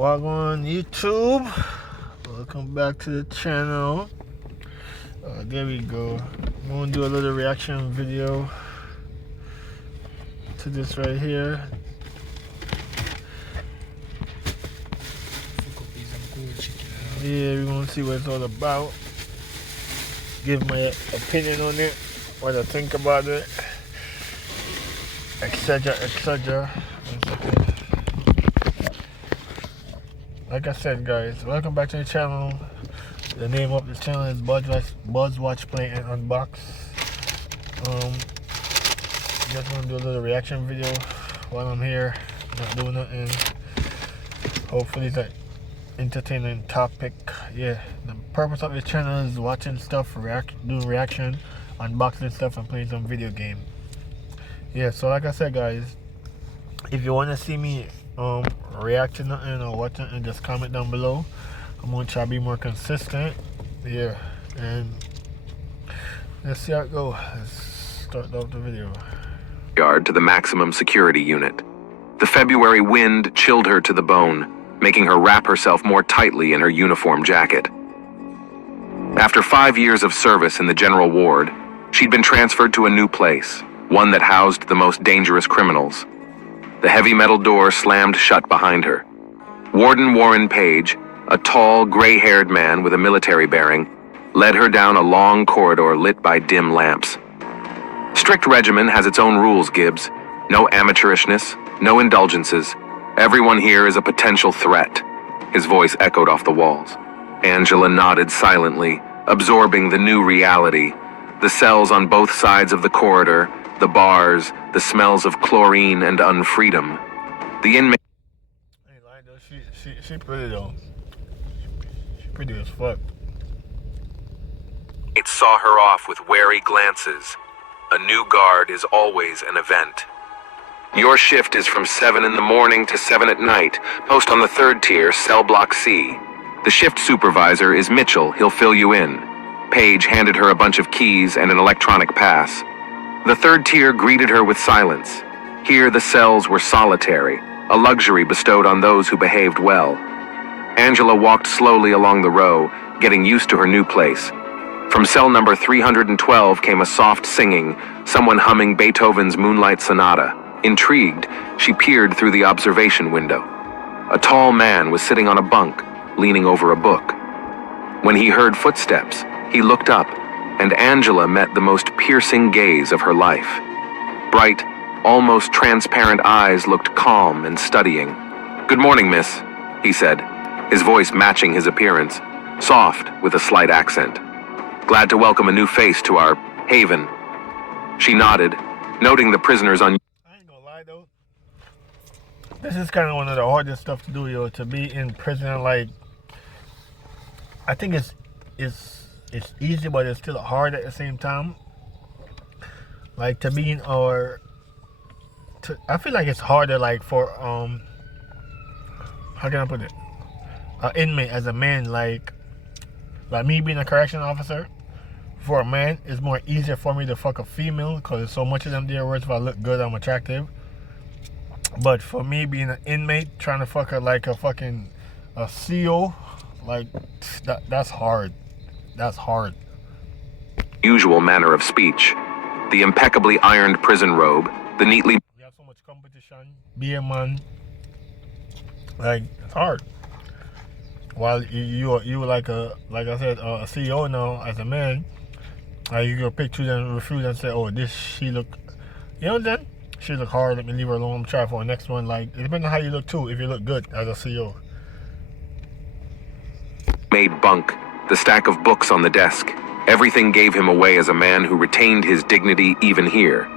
Welcome YouTube. Welcome back to the channel. There we go. I'm gonna do a little reaction video to this right here. Yeah, we're gonna see what it's all about. Give my opinion on it, what I think about it, etc. etc. Like I said, guys, welcome back to the channel. The name of the channel is Buzz Watch Play and Unbox. Just gonna do a little reaction video while I'm here, not doing nothing. Hopefully it's an entertaining topic. Yeah, the purpose of this channel is watching stuff, doing reaction, unboxing stuff, and playing some video game. Yeah, so like I said, guys, if you want to see me react to nothing or watching, and just comment down below. I'm gonna try to be more consistent. Yeah, and let's see how it goes. Let's start off the video. Yard to the maximum security unit. The February wind chilled her to the bone, making her wrap herself more tightly in her uniform jacket. After 5 years of service in the general ward, she'd been transferred to a new place, one that housed the most dangerous criminals. The heavy metal door slammed shut behind her. Warden Warren Page, a tall, gray-haired man with a military bearing, led her down a long corridor lit by dim lamps. Strict regimen has its own rules, Gibbs. No amateurishness, no indulgences. Everyone here is a potential threat. His voice echoed off the walls. Angela nodded silently, absorbing the new reality. The cells on both sides of the corridor, the bars, the smells of chlorine and unfreedom. The inmate... I ain't lying though, she pretty though. She pretty as fuck. It saw her off with wary glances. A new guard is always an event. Your shift is from 7 in the morning to 7 at night. Post on the 3rd tier, cell block C. The shift supervisor is Mitchell. He'll fill you in. Paige handed her a bunch of keys and an electronic pass. The 3rd tier greeted her with silence. Here the cells were solitary, a luxury bestowed on those who behaved well. Angela walked slowly along the row, getting used to her new place. From cell number 312 came a soft singing, someone humming Beethoven's Moonlight Sonata. Intrigued, she peered through the observation window. A tall man was sitting on a bunk, leaning over a book. When he heard footsteps, he looked up, and Angela met the most piercing gaze of her life. Bright, almost transparent eyes looked calm and studying. "Good morning, miss," he said, his voice matching his appearance, soft with a slight accent. "Glad to welcome a new face to our haven." She nodded, noting the prisoners on... I ain't gonna lie though, this is kind of one of the hardest stuff to do, yo, to be in prison. Like, I think it's easy, but it's still hard at the same time. Like, to be in, I feel like it's harder, like, for how can I put it, an inmate as a man. Like me being a correction officer, for a man, it's more easier for me to fuck a female because there's so much of them there. Words, if I look good, I'm attractive. But for me being an inmate, trying to fuck her like a fucking CO, like, that's hard. That's hard. Usual manner of speech. The impeccably ironed prison robe, the neatly... We have so much competition. Be a man. Like, it's hard. While you like I said, a CEO now as a man, you can pick through and refuse and say, oh, this, she look, you know what I'm saying? She look hard, let me leave her alone, I'm trying for the next one. Like, it depends on how you look too, if you look good as a CEO. Made bunk, the stack of books on the desk. Everything gave him away as a man who retained his dignity even here.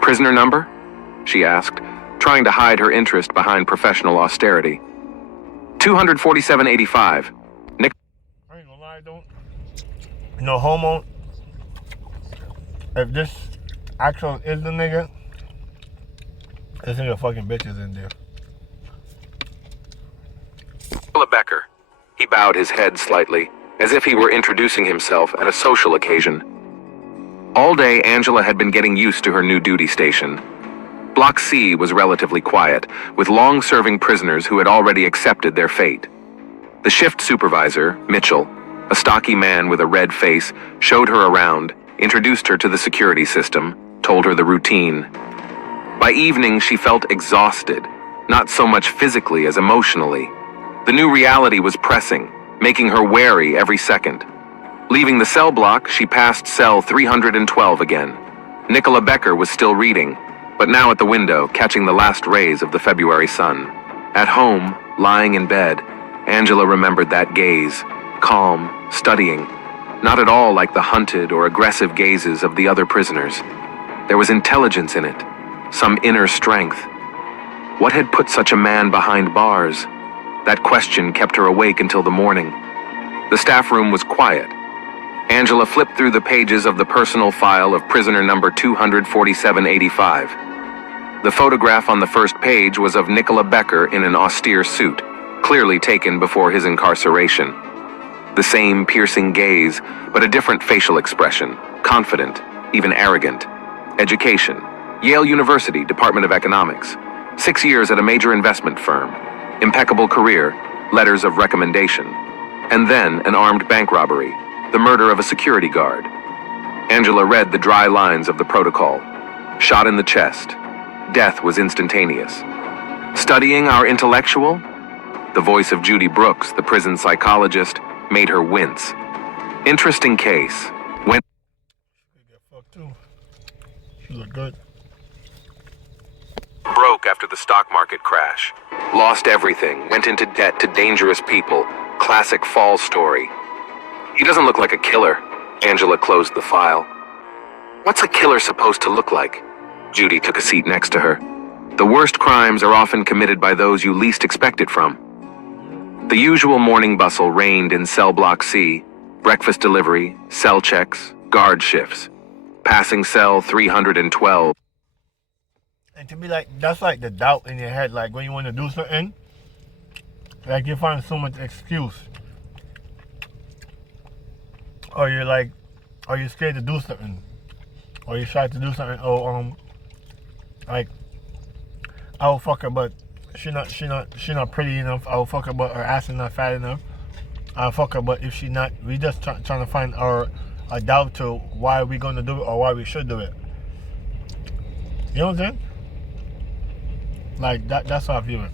"Prisoner number?" she asked, trying to hide her interest behind professional austerity. 24785. Nick... I ain't gonna lie, don't. No homo. If this actual is the nigga, this nigga fucking bitches in there. Becker. He bowed his head slightly, as if he were introducing himself at a social occasion. All day, Angela had been getting used to her new duty station. Block C was relatively quiet, with long-serving prisoners who had already accepted their fate. The shift supervisor, Mitchell, a stocky man with a red face, showed her around, introduced her to the security system, told her the routine. By evening, she felt exhausted, not so much physically as emotionally. The new reality was pressing, making her wary every second. Leaving the cell block, she passed cell 312 again. Nicola Becker was still reading, but now at the window, catching the last rays of the February sun. At home, lying in bed, Angela remembered that gaze, calm, studying, not at all like the hunted or aggressive gazes of the other prisoners. There was intelligence in it, some inner strength. What had put such a man behind bars? That question kept her awake until the morning. The staff room was quiet. Angela flipped through the pages of the personal file of prisoner number 24785. The photograph on the first page was of Nicola Becker in an austere suit, clearly taken before his incarceration. The same piercing gaze, but a different facial expression, confident, even arrogant. Education, Yale University, Department of Economics. 6 years at a major investment firm. Impeccable career, letters of recommendation. And then an armed bank robbery, the murder of a security guard. Angela read the dry lines of the protocol. Shot in the chest. Death was instantaneous. Studying our intellectual? The voice of Judy Brooks, the prison psychologist, made her wince. Interesting case. When She got fucked too. She looked good. Broke after the stock market crash. Lost everything, went into debt to dangerous people. Classic fall story. He doesn't look like a killer. Angela closed the file. What's a killer supposed to look like? Judy took a seat next to her. The worst crimes are often committed by those you least expect it from. The usual morning bustle reigned in cell block C. Breakfast delivery, cell checks, guard shifts. Passing cell 312. And to me, like, that's like the doubt in your head, like when you want to do something, like you find so much excuse. Or you're like, or you're scared to do something. Or you try to do something, like, I'll fuck her, but she not pretty enough. I'll fuck her, but her ass is not fat enough. I'll fuck her, but if she not, we just trying to find a doubt to why we gonna do it or why we should do it. You know what I'm saying? Like that's how I view it.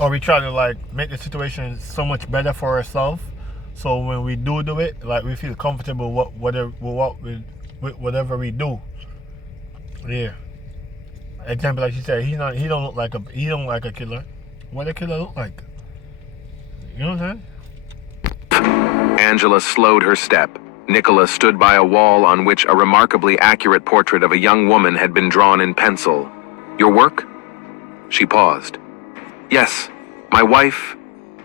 Or we try to like make the situation so much better for ourselves, so when we do it, like we feel comfortable with whatever we do. Yeah. Example, like you said, he don't look like a killer. What a killer look like? You know what I'm saying? Angela slowed her step. Nicola stood by a wall on which a remarkably accurate portrait of a young woman had been drawn in pencil. Your work? She paused. Yes, my wife,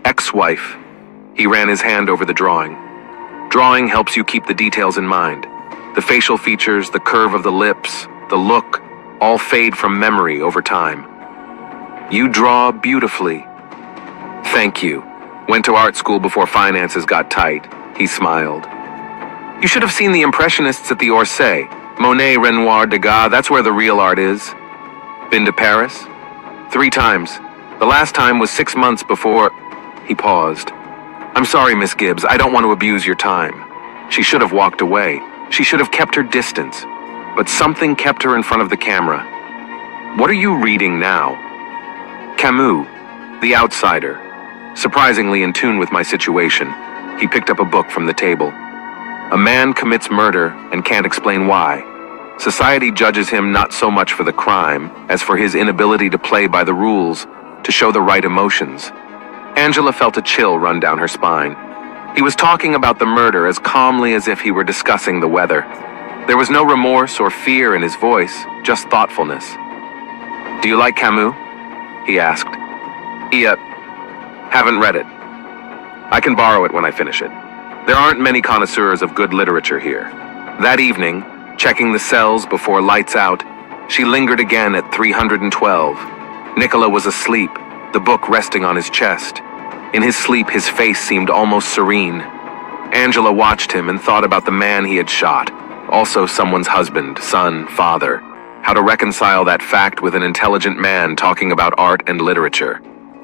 ex-wife. He ran his hand over the drawing. Drawing helps you keep the details in mind. The facial features, the curve of the lips, the look, all fade from memory over time. You draw beautifully. Thank you. Went to art school before finances got tight. He smiled. You should have seen the Impressionists at the Orsay. Monet, Renoir, Degas, that's where the real art is. Been to Paris? 3 times. The last time was 6 months before... He paused. I'm sorry, Miss Gibbs, I don't want to abuse your time. She should have walked away. She should have kept her distance. But something kept her in front of the camera. What are you reading now? Camus, The Outsider. Surprisingly in tune with my situation. He picked up a book from the table. A man commits murder and can't explain why. Society judges him not so much for the crime as for his inability to play by the rules, to show the right emotions. Angela felt a chill run down her spine. He was talking about the murder as calmly as if he were discussing the weather. There was no remorse or fear in his voice, just thoughtfulness. Do you like Camus? He asked. Haven't read it. I can borrow it when I finish it. There aren't many connoisseurs of good literature here. That evening, checking the cells before lights out, she lingered again at 312. Nicola was asleep, the book resting on his chest. In his sleep, his face seemed almost serene. Angela watched him and thought about the man he had shot, also someone's husband, son, father. how to reconcile that fact with an intelligent man talking about art and literature.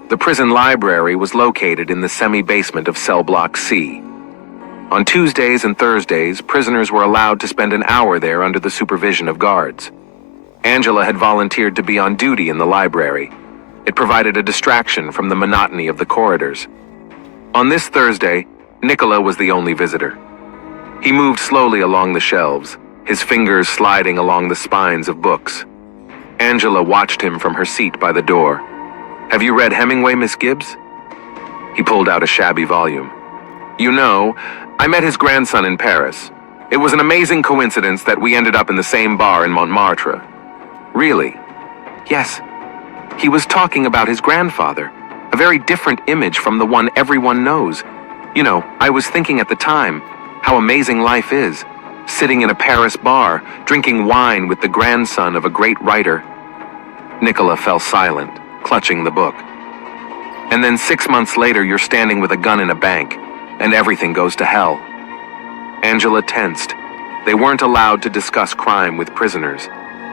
The prison library was located in the semi-basement of Cell Block C. On Tuesdays and Thursdays, prisoners were allowed to spend an hour there under the supervision of guards. Angela had volunteered to be on duty in the library. It provided a distraction from the monotony of the corridors. On this Thursday, Nicola was the only visitor. He moved slowly along the shelves, his fingers sliding along the spines of books. Angela watched him from her seat by the door. "Have you read Hemingway, Miss Gibbs?" He pulled out a shabby volume. "You know, I met his grandson in Paris. It was an amazing coincidence that we ended up in the same bar in Montmartre." "Really?" "Yes. He was talking about his grandfather, a very different image from the one everyone knows. You know, I was thinking at the time, how amazing life is, sitting in a Paris bar, drinking wine with the grandson of a great writer." Nicola fell silent, clutching the book. "And then 6 months later, you're standing with a gun in a bank, and everything goes to hell." Angela tensed. They weren't allowed to discuss crime with prisoners.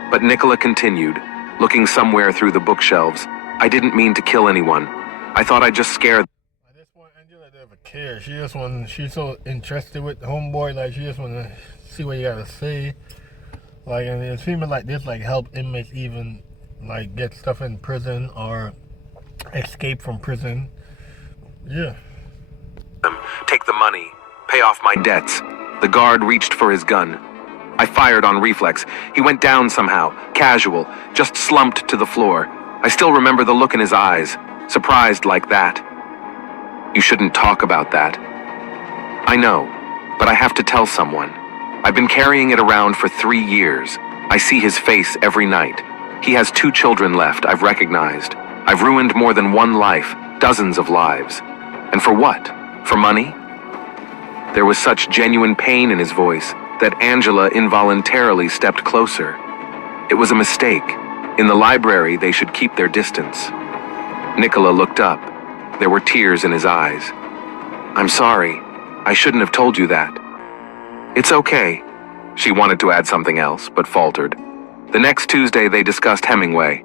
But Nicola continued, looking somewhere through the bookshelves. "I didn't mean to kill anyone. I thought I'd just scare them." At this point, Angela doesn't care. She's so interested with the homeboy, like she just wanna see what you gotta say. Like, and it's females like this, like, help inmates even, like, get stuff in prison or escape from prison. Yeah. "Take the money. Pay off my debts." The guard reached for his gun. I fired on reflex. He went down somehow, casual, just slumped to the floor. I still remember the look in his eyes, surprised like that. "You shouldn't talk about that." "I know, but I have to tell someone. I've been carrying it around for 3 years. I see his face every night. He has 2 children left, I've recognized. I've ruined more than one life, dozens of lives. And for what? For money?" There was such genuine pain in his voice that Angela involuntarily stepped closer. It was a mistake. In the library, they should keep their distance. Nicola looked up. There were tears in his eyes. "I'm sorry. I shouldn't have told you that." "It's okay." She wanted to add something else, but faltered. The next Tuesday, they discussed Hemingway,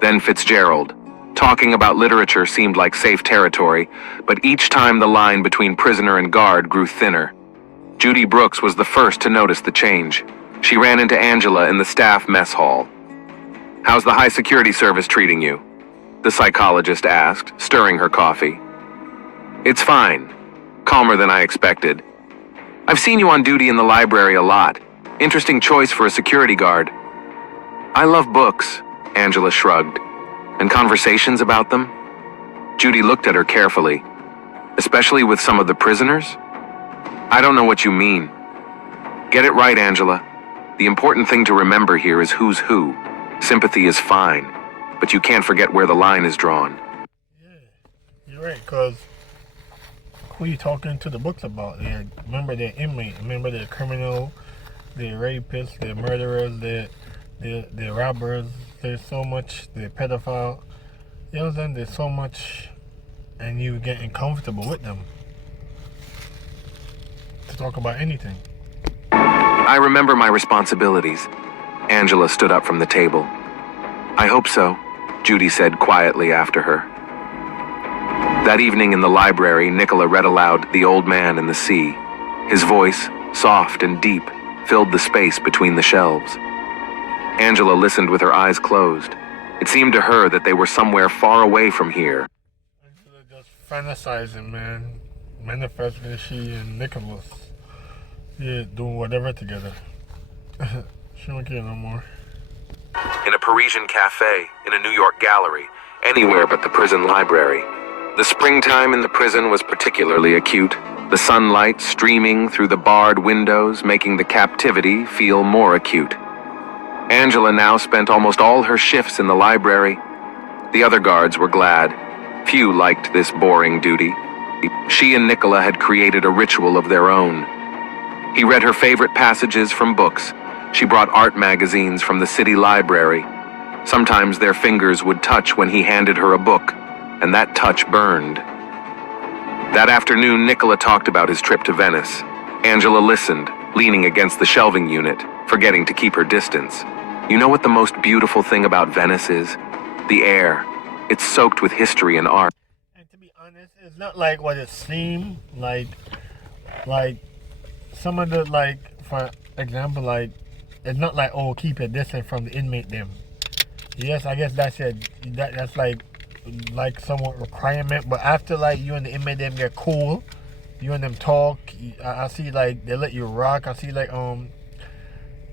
then Fitzgerald. Talking about literature seemed like safe territory, but each time the line between prisoner and guard grew thinner. Judy Brooks was the first to notice the change. She ran into Angela in the staff mess hall. "How's the high security service treating you?" the psychologist asked, stirring her coffee. "It's fine. Calmer than I expected. I've seen you on duty in the library a lot. Interesting choice for a security guard." "I love books," Angela shrugged. "And conversations about them?" Judy looked at her carefully. "Especially with some of the prisoners?" "I don't know what you mean." "Get it right, Angela. The important thing to remember here is who's who. Sympathy is fine, but you can't forget where the line is drawn." Yeah, you're right, because who you talking to the books about? Remember, they're inmate. Remember, they're criminal, they're rapists, they're murderers, they're robbers. There's so much. They're pedophile. You know what I'm saying? There's so much, and you getting comfortable with them to talk about anything. "I remember my responsibilities." Angela stood up from the table. "I hope so," Judy said quietly after her. That evening in the library, Nicola read aloud The Old Man and the Sea. His voice, soft and deep, filled the space between the shelves. Angela listened with her eyes closed. It seemed to her that they were somewhere far away from here. Angela just fantasizing, man. Manifesting she and Nicholas. Yeah, doing whatever together. She don't care no more. In a Parisian cafe, in a New York gallery, anywhere but the prison library. The springtime in the prison was particularly acute, the sunlight streaming through the barred windows, making the captivity feel more acute. Angela now spent almost all her shifts in the library. The other guards were glad. Few liked this boring duty. She and Nicola had created a ritual of their own. He read her favorite passages from books. She brought art magazines from the city library. Sometimes their fingers would touch when he handed her a book, and that touch burned. That afternoon, Nicola talked about his trip to Venice. Angela listened, leaning against the shelving unit, forgetting to keep her distance. You know what the most beautiful thing about Venice is? The air. It's soaked with history and art. And to be honest, it's not like what it seemed like some of the, like, for example, like, it's not like, oh, keep it distant from the inmate them. Yes, I guess that's it. That's like somewhat requirement. But after, like, you and the inmate them get cool, you and them talk. I see, like, they let you rock. I see, like,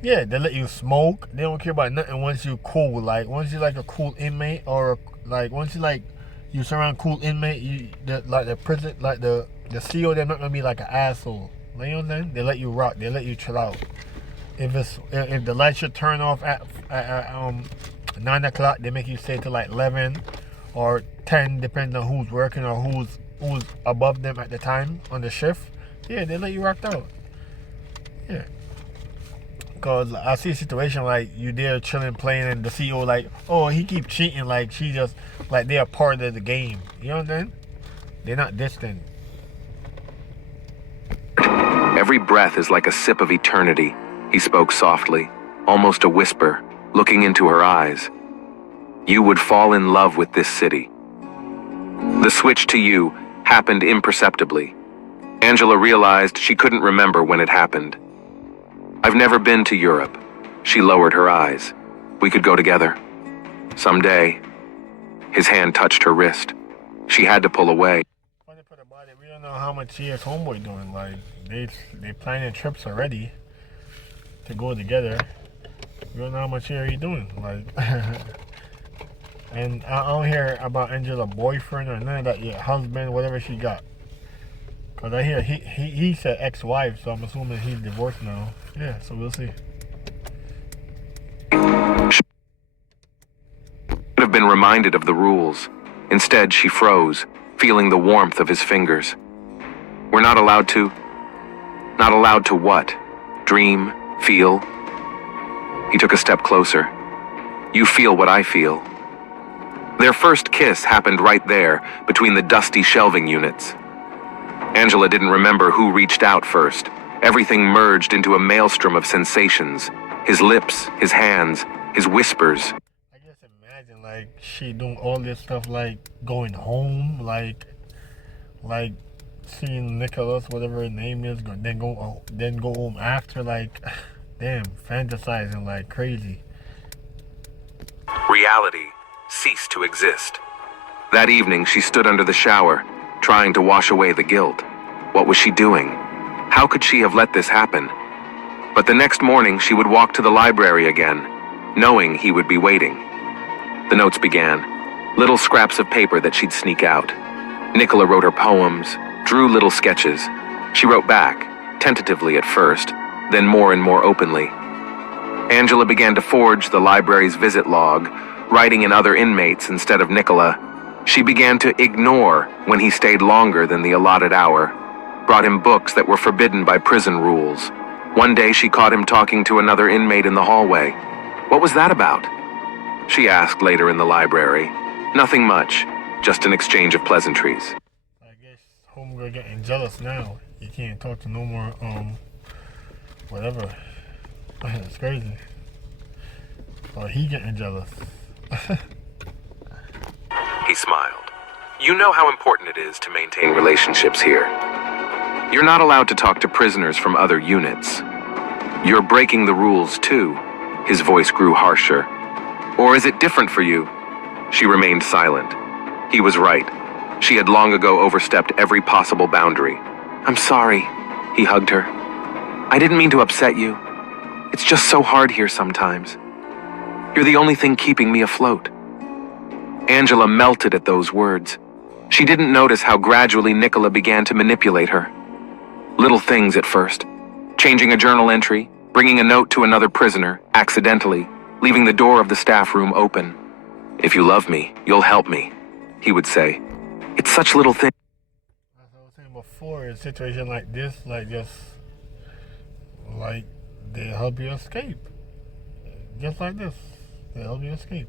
yeah, they let you smoke. They don't care about nothing once you cool. Like, once you like a cool inmate, or like once you like you surround cool inmate, like the prison, like the CO, they're not gonna be like an asshole. You know what I'm saying? They let you rock. They let you chill out. If the lights should turn off at 9 o'clock, they make you stay till like 11 or 10, depending on who's working or who's above them at the time on the shift. Yeah, they let you rock out. Yeah. Cause I see a situation like you there chilling, playing, and the CEO like, oh, he keep cheating, like she just like they're a part of the game. You know what I'm saying? They're not distant. Every breath is like a sip of eternity. He spoke softly, almost a whisper, looking into her eyes. You would fall in love with this city. The switch to you happened imperceptibly. Angela realized she couldn't remember when it happened. I've never been to Europe. She lowered her eyes. We could go together. Someday. His hand touched her wrist. She had to pull away. Funny part about it, we don't know how much he is homeboy doing. Like they planning trips already to go together. We don't know how much here he doing. Like, and I don't hear about Angela's boyfriend or none of that yet. Husband, whatever she got. Cause I hear he said ex-wife, so I'm assuming he's divorced now. Yeah, so we'll see. She should have been reminded of the rules. Instead, she froze, feeling the warmth of his fingers. We're not allowed to... Not allowed to what? Dream? Feel? He took a step closer. You feel what I feel. Their first kiss happened right there, between the dusty shelving units. Angela didn't remember who reached out first. Everything merged into a maelstrom of sensations. His lips, his hands, his whispers. I just imagine, like, she doing all this stuff, like, going home, like seeing Nicholas, whatever his name is, then go home after, like, damn, fantasizing like crazy. Reality ceased to exist. That evening, she stood under the shower, trying to wash away the guilt. What was she doing? How could she have let this happen? But the next morning, she would walk to the library again, knowing he would be waiting. The notes began, little scraps of paper that she'd sneak out. Nicola wrote her poems, drew little sketches. She wrote back, tentatively at first, then more and more openly. Angela began to forge the library's visit log, writing in other inmates instead of Nicola. She began to ignore when he stayed longer than the allotted hour, brought him books that were forbidden by prison rules. One day she caught him talking to another inmate in the hallway. What was that about? She asked later in the library. Nothing much, just an exchange of pleasantries. I guess homegirl getting jealous now. You can't talk to no more, whatever. It's crazy. Or he getting jealous. He smiled. You know how important it is to maintain relationships here. You're not allowed to talk to prisoners from other units. You're breaking the rules too. His voice grew harsher. Or is it different for you? She remained silent. He was right. She had long ago overstepped every possible boundary. I'm sorry, he hugged her. I didn't mean to upset you. It's just so hard here sometimes. You're the only thing keeping me afloat. Angela melted at those words. She didn't notice how gradually Nicola began to manipulate her. Little things at first. Changing a journal entry, bringing a note to another prisoner, accidentally, leaving the door of the staff room open. If you love me, you'll help me, he would say. It's such little things. As I was saying before, in a situation like this, like just, like, they help you escape. Just like this, they help you escape.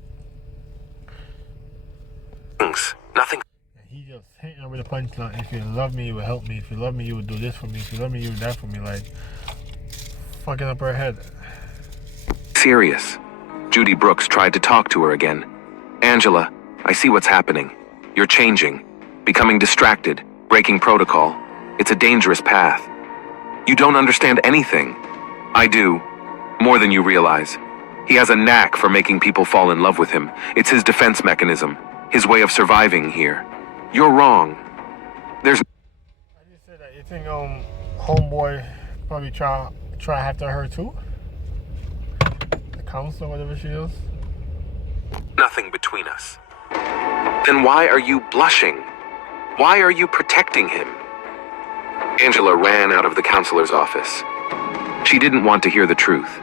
Nothing. He just hitting her with a punchline. If you love me, you would help me. If you love me, you would do this for me. If you love me, you would that for me. Like, fucking up her head. Serious. Judy Brooks tried to talk to her again. Angela, I see what's happening. You're changing, becoming distracted, breaking protocol. It's a dangerous path. You don't understand anything. I do, more than you realize. He has a knack for making people fall in love with him. It's his defense mechanism, his way of surviving here. You're wrong. There's... I just said that. You think homeboy probably try after her too? The counselor, whatever she is. nothing between us. Then why are you blushing? Why are you protecting him? Angela ran out of the counselor's office. She didn't want to hear the truth.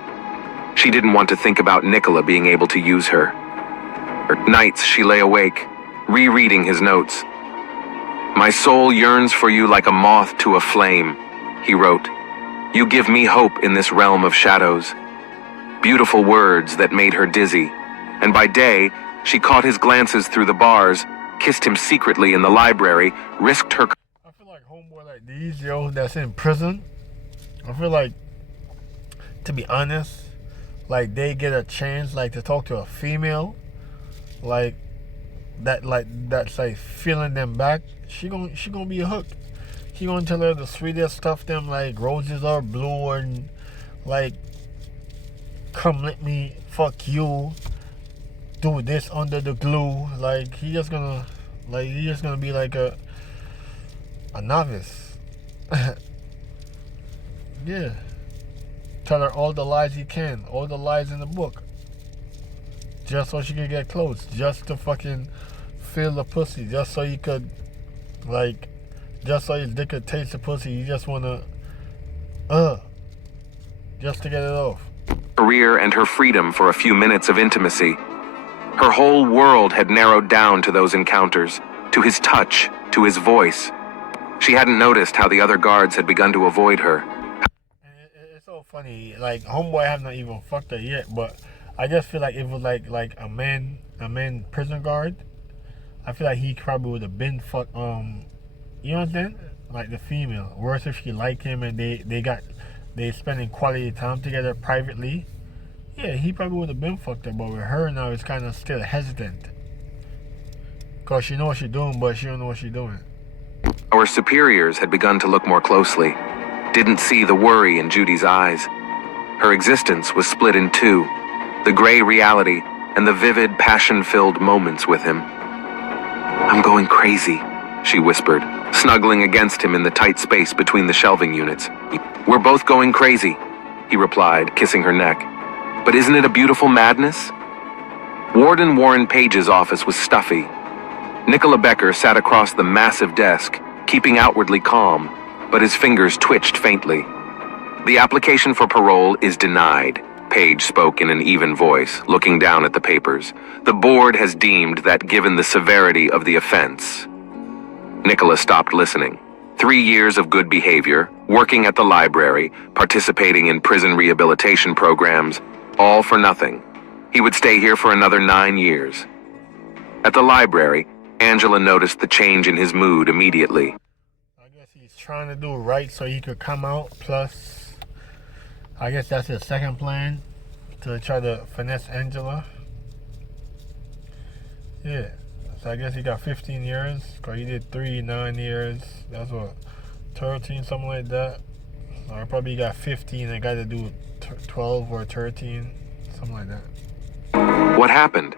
She didn't want to think about Nicola being able to use her. Nights she lay awake, rereading his notes. "My soul yearns for you like a moth to a flame," he wrote. "You give me hope in this realm of shadows." Beautiful words that made her dizzy. And by day, she caught his glances through the bars, kissed him secretly in the library, risked her... I feel like homeboy like these, yo, that's in prison. I feel like, to be honest, like they get a chance like to talk to a female, like that's like feeling them back. She gonna be hooked. She gonna tell her the sweetest stuff, them like roses are blue and like, come let me fuck you, do this under the glue. Like he just gonna be like a novice. Yeah. Tell her all the lies he can, all the lies in the book. Just so she could get close, just to fucking feel the pussy, just so you could, like, just so his dick could taste the pussy. You just wanna, just to get it off. Career and her freedom for a few minutes of intimacy. Her whole world had narrowed down to those encounters, to his touch, to his voice. She hadn't noticed how the other guards had begun to avoid her. It's so funny, like homeboy have not even fucked her yet, but I just feel like it was like a man prison guard. I feel like he probably would have been fucked. You know what I'm saying? Like the female. Worse if she liked him and they spending quality time together privately. Yeah, he probably would have been fucked up, but with her now, it's kind of still hesitant. Cause she know what she's doing, but she don't know what she's doing. Our superiors had begun to look more closely, didn't see the worry in Judy's eyes. Her existence was split in two, the gray reality and the vivid, passion-filled moments with him. "I'm going crazy," she whispered, snuggling against him in the tight space between the shelving units. "We're both going crazy," he replied, kissing her neck. "But isn't it a beautiful madness?" Warden Warren Page's office was stuffy. Nicola Becker sat across the massive desk, keeping outwardly calm, but his fingers twitched faintly. "The application for parole is denied," Page spoke in an even voice, looking down at the papers. "The board has deemed that given the severity of the offense..." Nicola stopped listening. 3 years of good behavior, working at the library, participating in prison rehabilitation programs, all for nothing. He would stay here for another 9 years. At the library, Angela noticed the change in his mood immediately. I guess he's trying to do right so he could come out, plus I guess that's his second plan, to try to finesse Angela. Yeah, so I guess he got 15 years, because he did 9 years. That's what, 13, something like that. Or probably got 15 and got to do 12 or 13, something like that. What happened?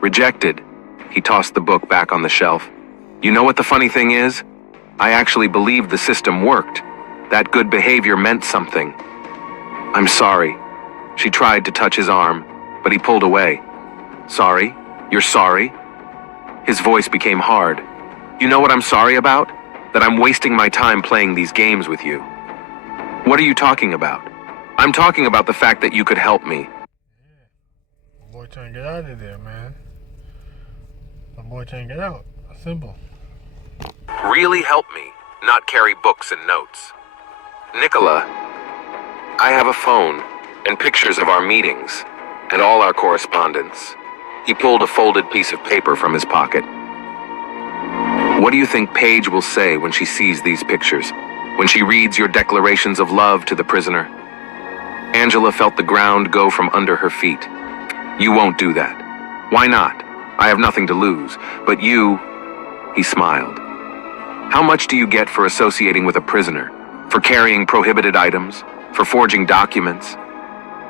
Rejected. He tossed the book back on the shelf. "You know what the funny thing is? I actually believed the system worked. That good behavior meant something." "I'm sorry." She tried to touch his arm, but he pulled away. "Sorry? You're sorry?" His voice became hard. "You know what I'm sorry about? That I'm wasting my time playing these games with you." "What are you talking about?" "I'm talking about the fact that you could help me." Yeah. Boy trying to get out of there, man. My boy trying to get out. Simple. "Really help me, not carry books and notes." "Nicola, I have a phone and pictures of our meetings and all our correspondence." He pulled a folded piece of paper from his pocket. "What do you think Paige will say when she sees these pictures? When she reads your declarations of love to the prisoner?" Angela felt the ground go from under her feet. You won't do that. Why not? I have nothing to lose. But you... He smiled. How much do you get for associating with a prisoner? For carrying prohibited items? For forging documents?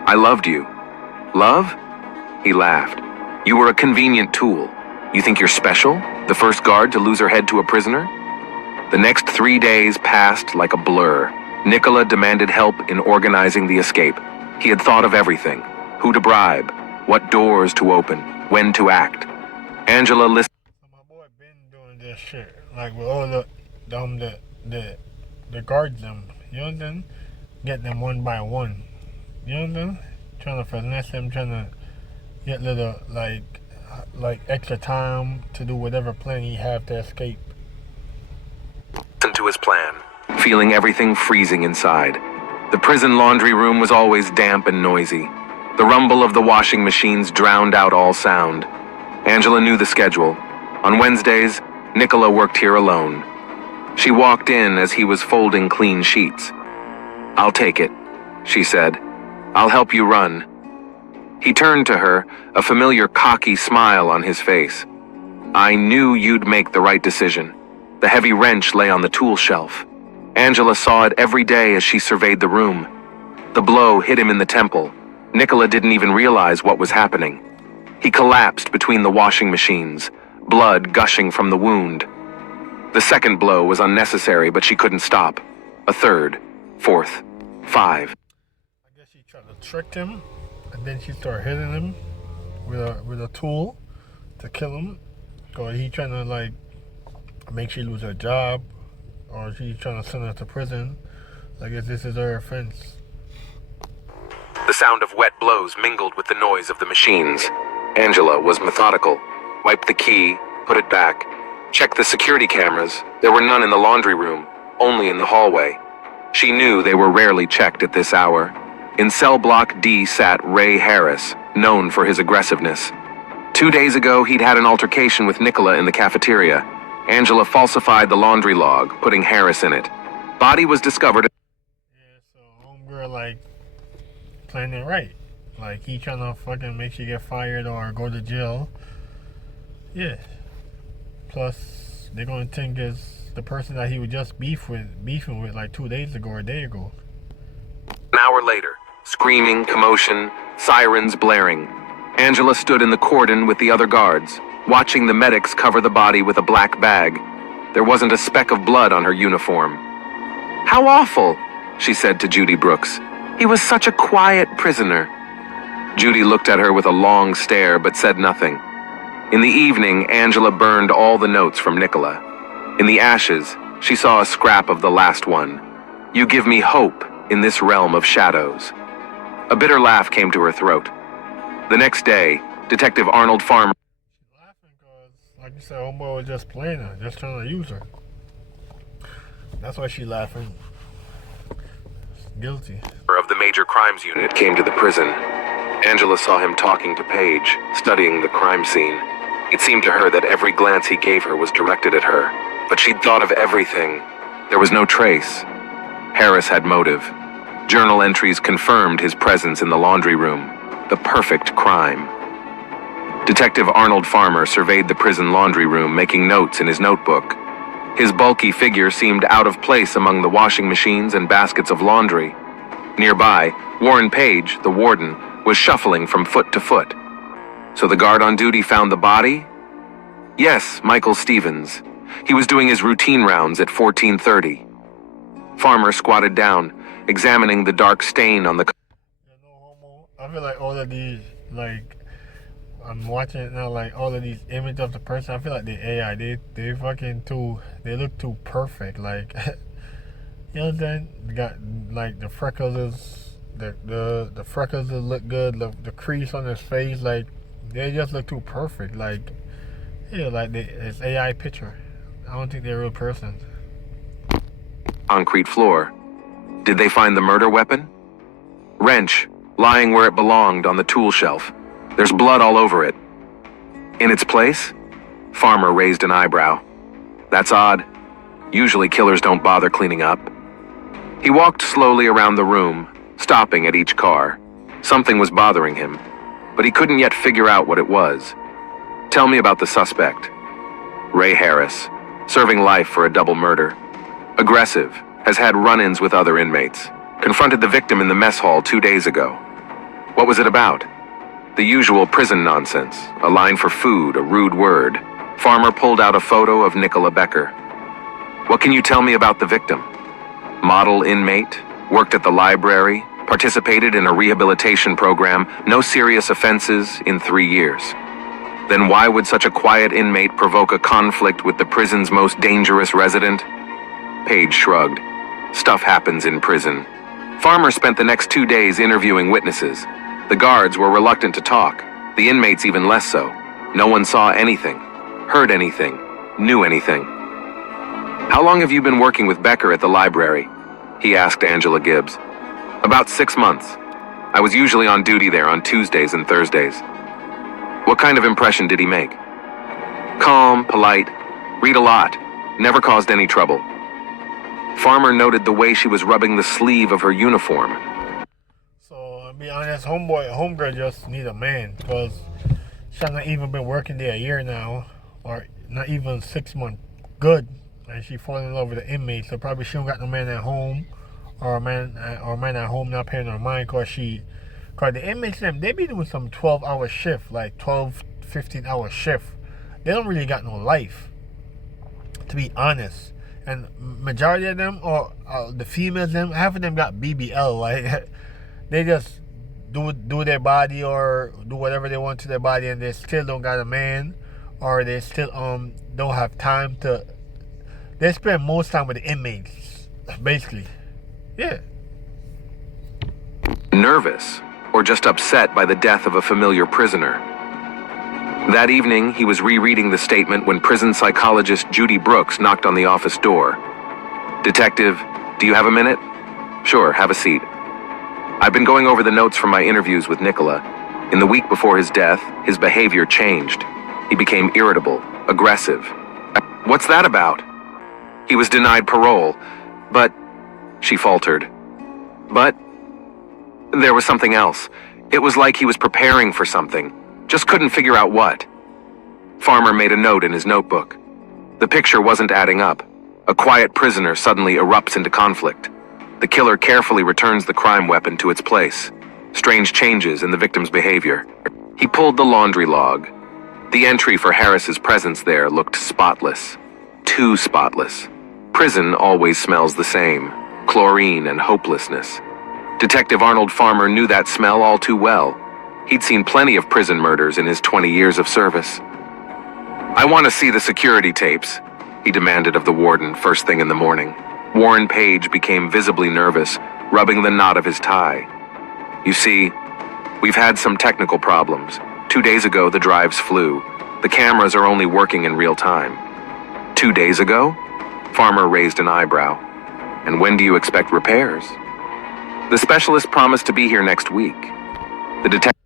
I loved you. Love? He laughed. You were a convenient tool. You think you're special? The first guard to lose her head to a prisoner? The next 3 days passed like a blur. Nicola demanded help in organizing the escape. He had thought of everything. Who to bribe, what doors to open, when to act. Angela listened. My boy been doing this shit. Like with all the guards them. You know what I'm saying? Get them one by one. You know what I'm saying? Trying to finesse them, trying to get little like extra time to do whatever plan he have to escape. To his plan, feeling everything freezing inside. The prison laundry room was always damp and noisy. The rumble of the washing machines drowned out all sound. Angela knew the schedule. On Wednesdays, Nicola worked here alone. She walked in as he was folding clean sheets. "I'll take it," she said. "I'll help you run." He turned to her, a familiar cocky smile on his face. "I knew you'd make the right decision." The heavy wrench lay on the tool shelf. Angela saw it every day as she surveyed the room. The blow hit him in the temple. Nicola didn't even realize what was happening. He collapsed between the washing machines, blood gushing from the wound. The second blow was unnecessary, but she couldn't stop. A third, fourth, 5. I guess she tried to trick him, and then she started hitting him with a tool to kill him. Or he trying to like make she lose her job, or she's trying to send her to prison. I guess this is her offense. The sound of wet blows mingled with the noise of the machines. Angela was methodical. Wiped the key, put it back, checked the security cameras. There were none in the laundry room, only in the hallway. She knew they were rarely checked at this hour. In cell block D sat Ray Harris, known for his aggressiveness. 2 days ago, he'd had an altercation with Nicola in the cafeteria. Angela falsified the laundry log, putting Harris in it. Body was discovered. Yeah, so homegirl like playing it right. Like he trying to fucking make she get fired or go to jail. Yeah. Plus, they're gonna think it's the person that he was just beefing with like 2 days ago or a day ago. An hour later, screaming, commotion, sirens blaring. Angela stood in the cordon with the other guards, watching the medics cover the body with a black bag. There wasn't a speck of blood on her uniform. "How awful," she said to Judy Brooks. "He was such a quiet prisoner." Judy looked at her with a long stare but said nothing. In the evening, Angela burned all the notes from Nicola. In the ashes, she saw a scrap of the last one. "You give me hope in this realm of shadows." A bitter laugh came to her throat. The next day, Detective Arnold Farmer... She's laughing because, like you said, homeboy was just playing her, just trying to use her. That's why she's laughing. Guilty. ...of the Major Crimes Unit came to the prison. Angela saw him talking to Paige, studying the crime scene. It seemed to her that every glance he gave her was directed at her. But she'd thought of everything. There was no trace. Harris had motive. Journal entries confirmed his presence in the laundry room. The perfect crime. Detective Arnold Farmer surveyed the prison laundry room, making notes in his notebook. His bulky figure seemed out of place among the washing machines and baskets of laundry. Nearby, Warren Page, the warden, was shuffling from foot to foot. So the guard on duty found the body? Yes, Michael Stevens. He was doing his routine rounds at 14:30. Farmer squatted down, examining the dark stain on the... I feel like all of these, like, I'm watching it now, like, all of these images of the person, I feel like the AI, they fucking they look too perfect, like, you know what I'm saying? They got, like, the freckles the freckles look good, the crease on his face, like, they just look too perfect, like, yeah, like, it's AI picture. I don't think they're real persons. Concrete floor. Did they find the murder weapon? Wrench, lying where it belonged on the tool shelf. There's blood all over it. In its place? Farmer raised an eyebrow. That's odd. Usually killers don't bother cleaning up. He walked slowly around the room, stopping at each car. Something was bothering him. but he couldn't yet figure out what it was. Tell me about the suspect. Ray Harris, serving life for a double murder. Aggressive, has had run-ins with other inmates. Confronted the victim in the mess hall 2 days ago. What was it about? The usual prison nonsense. A line for food, a rude word. Farmer pulled out a photo of Nicola Becker. What can you tell me about the victim? Model inmate, worked at the library, participated in a rehabilitation program, no serious offenses in 3 years. Then why would such a quiet inmate provoke a conflict with the prison's most dangerous resident? Page shrugged. Stuff happens in prison. Farmer spent the next 2 days interviewing witnesses. The guards were reluctant to talk, the inmates even less so. No one saw anything, heard anything, knew anything. How long have you been working with Becker at the library? He asked Angela Gibbs. About 6 months. I was usually on duty there on Tuesdays and Thursdays. What kind of impression did he make? Calm, polite, read a lot, never caused any trouble. Farmer noted the way she was rubbing the sleeve of her uniform. So, I'll be honest, homegirl just need a man, because she's not even been working there a year now, or not even 6 months. Good. And she falling in love with the inmate, so probably she don't got no man at home, or a man at home not paying her mind, cause the inmates they be doing some 12-hour shift, like 12, 15-hour shift. They don't really got no life, to be honest. And majority of them, or the females, half of them got BBL, like they just do their body or do whatever they want to their body, and they still don't got a man, or they still don't have time to. They spend most time with the inmates, basically. Yeah. Nervous, or just upset by the death of a familiar prisoner. That evening, he was rereading the statement when prison psychologist Judy Brooks knocked on the office door. Detective, do you have a minute? Sure, have a seat. I've been going over the notes from my interviews with Nicola. In the week before his death, his behavior changed. He became irritable, aggressive. What's that about? He was denied parole, but... She faltered. But... There was something else. It was like he was preparing for something. Just couldn't figure out what. Farmer made a note in his notebook. The picture wasn't adding up. A quiet prisoner suddenly erupts into conflict. The killer carefully returns the crime weapon to its place. Strange changes in the victim's behavior. He pulled the laundry log. The entry for Harris's presence there looked spotless. Too spotless. Prison always smells the same. Chlorine and hopelessness. Detective Arnold Farmer knew that smell all too well. He'd seen plenty of prison murders in his 20 years of service. I want to see the security tapes, he demanded of the warden first thing in the morning. Warren Page became visibly nervous, rubbing the knot of his tie. You see, we've had some technical problems. 2 days ago, the drives flew. The cameras are only working in real time. 2 days ago? Farmer raised an eyebrow. And when do you expect repairs? The specialist promised to be here next week. The detective...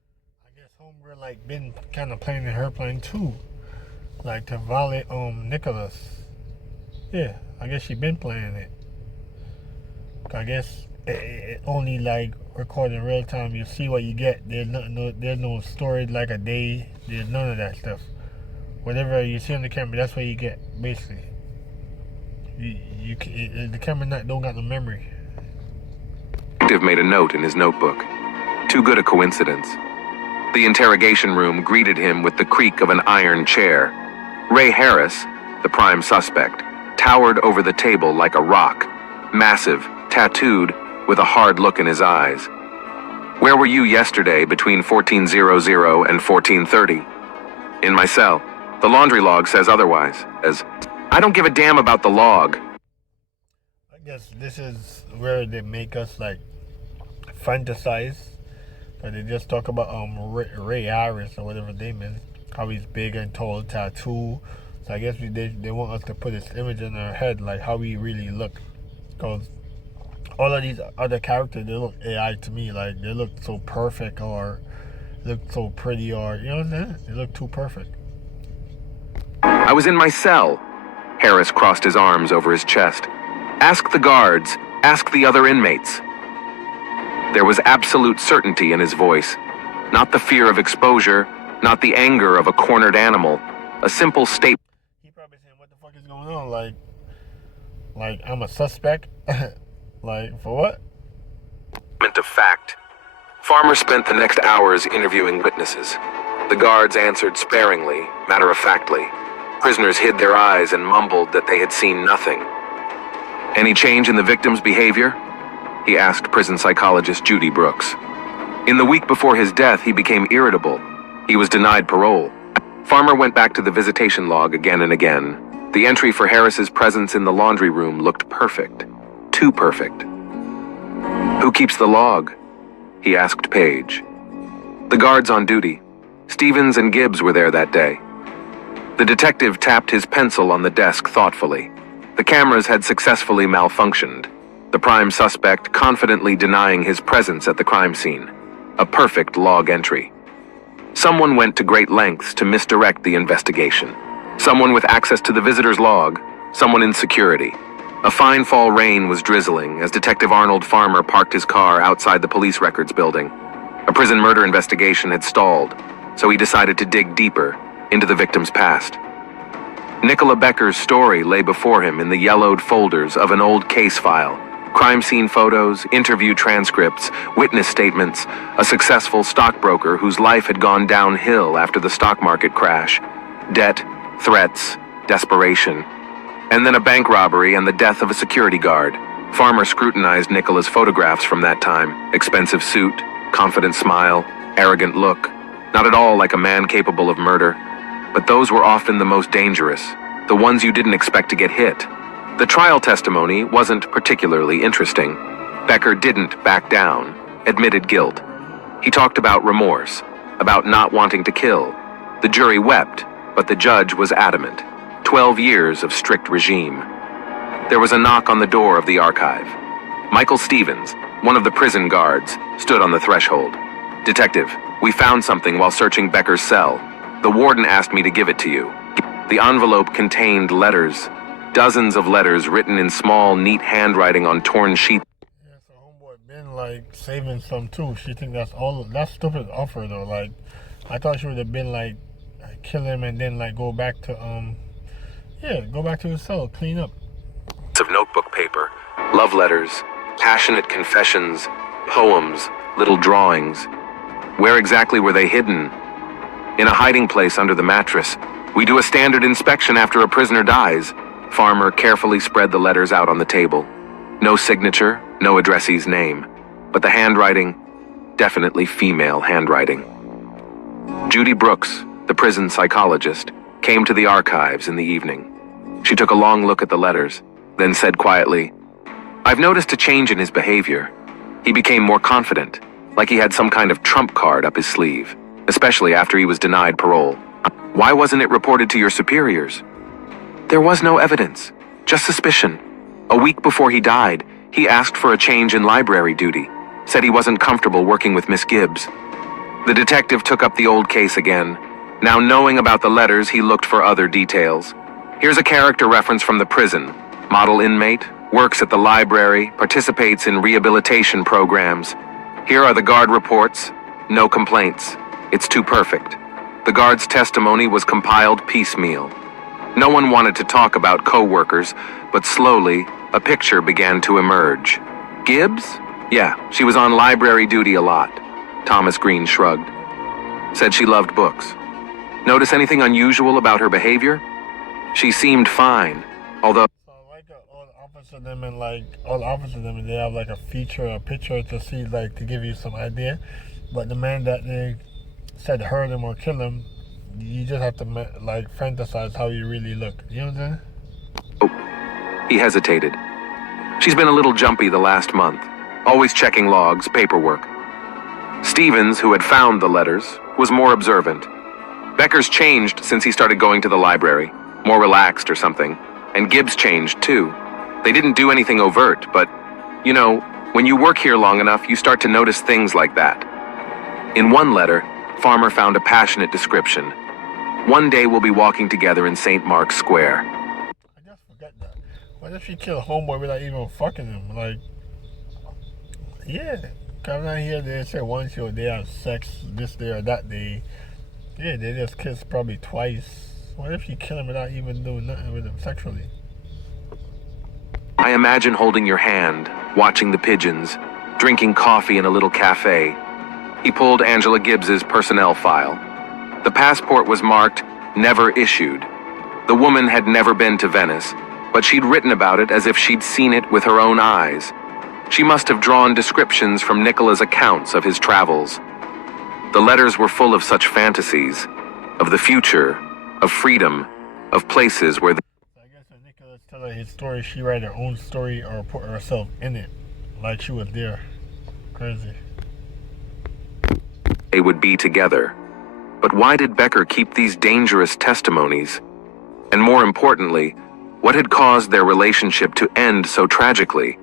I guess homegirl been kind of playing in her playing too. Like to violate Nicholas. Yeah, I guess she been playing it. I guess it only recorded in real time. You see what you get. There's no story like a day. There's none of that stuff. Whatever you see on the camera, that's what you get basically. The camera don't got no memory. Detective made a note in his notebook. Too good a coincidence. The interrogation room greeted him with the creak of an iron chair. Ray Harris, the prime suspect, towered over the table like a rock, massive, tattooed, with a hard look in his eyes. Where were you yesterday between 14:00 and 14:30? In my cell. The laundry log says otherwise, as, I don't give a damn about the log. I guess this is where they make us fantasize. But they just talk about Ray Harris or whatever they mean, how he's big and tall, tattoo. So I guess they want us to put this image in our head, like how he really look. Because all of these other characters, they look AI to me. Like they look so perfect, or look so pretty, or you know what I'm saying? They look too perfect. I was in my cell. Harris crossed his arms over his chest. Ask the guards. Ask the other inmates. There was absolute certainty in his voice. Not the fear of exposure, not the anger of a cornered animal. A simple statement. He probably saying, what the fuck is going on? Like I'm a suspect? Like, for what? Of fact. Farmer spent the next hours interviewing witnesses. The guards answered sparingly, matter-of-factly. Prisoners hid their eyes and mumbled that they had seen nothing. Any change in the victim's behavior? He asked prison psychologist Judy Brooks. In the week before his death, he became irritable. He was denied parole. Farmer went back to the visitation log again and again. The entry for Harris's presence in the laundry room looked perfect. Too perfect. Who keeps the log? He asked Page. The guards on duty. Stevens and Gibbs were there that day. The detective tapped his pencil on the desk thoughtfully. The cameras had successfully malfunctioned. The prime suspect confidently denying his presence at the crime scene. A perfect log entry. Someone went to great lengths to misdirect the investigation. Someone with access to the visitor's log. Someone in security. A fine fall rain was drizzling as Detective Arnold Farmer parked his car outside the police records building. A prison murder investigation had stalled, so he decided to dig deeper into the victim's past. Nicola Becker's story lay before him in the yellowed folders of an old case file. Crime scene photos, interview transcripts, witness statements, a successful stockbroker whose life had gone downhill after the stock market crash. Debt, threats, desperation. And then a bank robbery and the death of a security guard. Farmer scrutinized Nicola's photographs from that time. Expensive suit, confident smile, arrogant look. Not at all like a man capable of murder. But those were often the most dangerous, the ones you didn't expect to get hit. The trial testimony wasn't particularly interesting. Becker didn't back down, admitted guilt. He talked about remorse, about not wanting to kill. The jury wept, but the judge was adamant. 12 years of strict regime. There was a knock on the door of the archive. Michael Stevens, one of the prison guards, stood on the threshold. Detective, we found something while searching Becker's cell. The warden asked me to give it to you. The envelope contained letters. Dozens of letters written in small, neat handwriting on torn sheets. Yeah, so homeboy been like saving some too. She think that's stupid offer though. Like, I thought she would have been like kill him and then like go back to go back to his cell, clean up. Of notebook paper, love letters, passionate confessions, poems, little drawings. Where exactly were they hidden? In a hiding place under the mattress. We do a standard inspection after a prisoner dies. Farmer carefully spread the letters out on the table. No signature, no addressee's name. But the handwriting, definitely female handwriting. Judy Brooks, the prison psychologist, came to the archives in the evening. She took a long look at the letters, then said quietly, I've noticed a change in his behavior. He became more confident, like he had some kind of trump card up his sleeve, especially after he was denied parole. Why wasn't it reported to your superiors? There was no evidence, just suspicion. A week before he died, he asked for a change in library duty, said he wasn't comfortable working with Miss Gibbs. The detective took up the old case again. Now knowing about the letters, he looked for other details. Here's a character reference from the prison. Model inmate, works at the library, participates in rehabilitation programs. Here are the guard reports. No complaints. It's too perfect. The guard's testimony was compiled piecemeal. No one wanted to talk about co-workers, but slowly, a picture began to emerge. Gibbs? Yeah, she was on library duty a lot. Thomas Green shrugged. Said she loved books. Notice anything unusual about her behavior? She seemed fine, although... So like all the officers of them and they have like a feature, a picture to see, like to give you some idea. But the man that they said hurt him or kill him, you just have to like fantasize how you really look. You know what I'm saying? Oh, he hesitated. She's been a little jumpy the last month, always checking logs, paperwork. Stevens, who had found the letters, was more observant. Becker's changed since he started going to the library, more relaxed or something, and Gibbs changed too. They didn't do anything overt, but, you know, when you work here long enough, you start to notice things like that. In one letter, Farmer found a passionate description. One day we'll be walking together in St. Mark's Square. I just forgot that. What if she killed homeboy without even fucking him? Like, yeah, Come down here, they say once they have sex this day or that day. Yeah, they just kiss probably twice. What if you kill him without even doing nothing with him sexually? I imagine holding your hand, watching the pigeons, drinking coffee in a little cafe. He pulled Angela Gibbs's personnel file. The passport was marked, never issued. The woman had never been to Venice, but she'd written about it as if she'd seen it with her own eyes. She must have drawn descriptions from Nicola's accounts of his travels. The letters were full of such fantasies, of the future, of freedom, of places where I guess when Nicola's telling his story, she write her own story or put herself in it, like she was there. Crazy. they would be together. But why did Becker keep these dangerous testimonies? And more importantly, what had caused their relationship to end so tragically?